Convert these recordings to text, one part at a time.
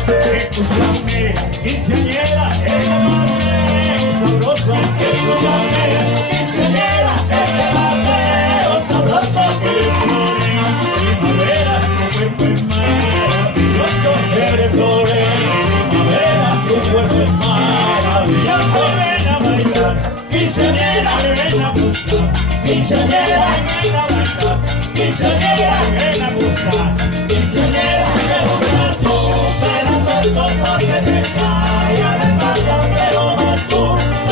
Escúchame, quinceañera, este paseo sabroso. Escúchame, quinceañera, este paseo sabroso. Eres flores en primavera, tu cuerpo es maravilloso. Eres flores en primavera, tu cuerpo es maravilloso. Ven a bailar, Quinceañera, ven a buscar, quinceañera, ven a bailar, quinceañera, ven a buscar. quinceañera, me gusta tú, pero suelto porque te cae a la espalda, pero más tú,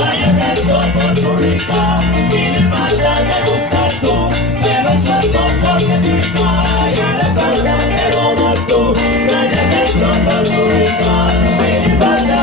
hay evento por tu rica, mini falta, me gusta tú, pero suelto porque te cae a la espalda, pero más tú, hay evento por tu rica, mini falta.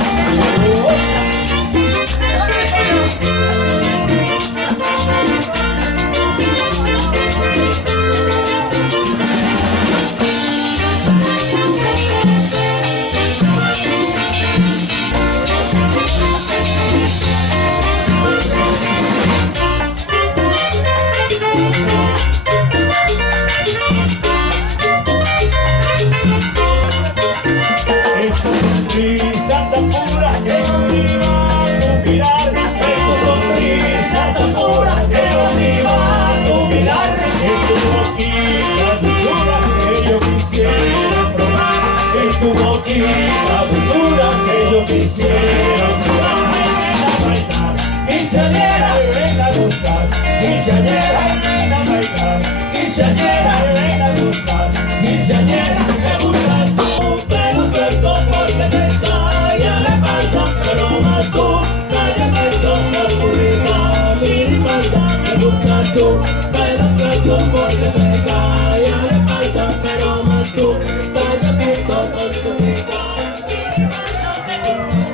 Esta sonrisa tan pura que conmigo tu mirar. Esta sonrisa tan pura que motiva tu mirar. Es tu boquita dulzura que yo quisiera probar. Es tu boquita dulzura que yo quisiera probar. Ven a bailar, Quinceañera, ven a gozar, quinceañera, ven a bailar, quinceañera, ven a gozar. quinceañera, me gusta tú, pero suelto porque te cae a la espalda, pero más tú, cállame como tu rica, mini falta, me gusta tú, pero suelto porque te cae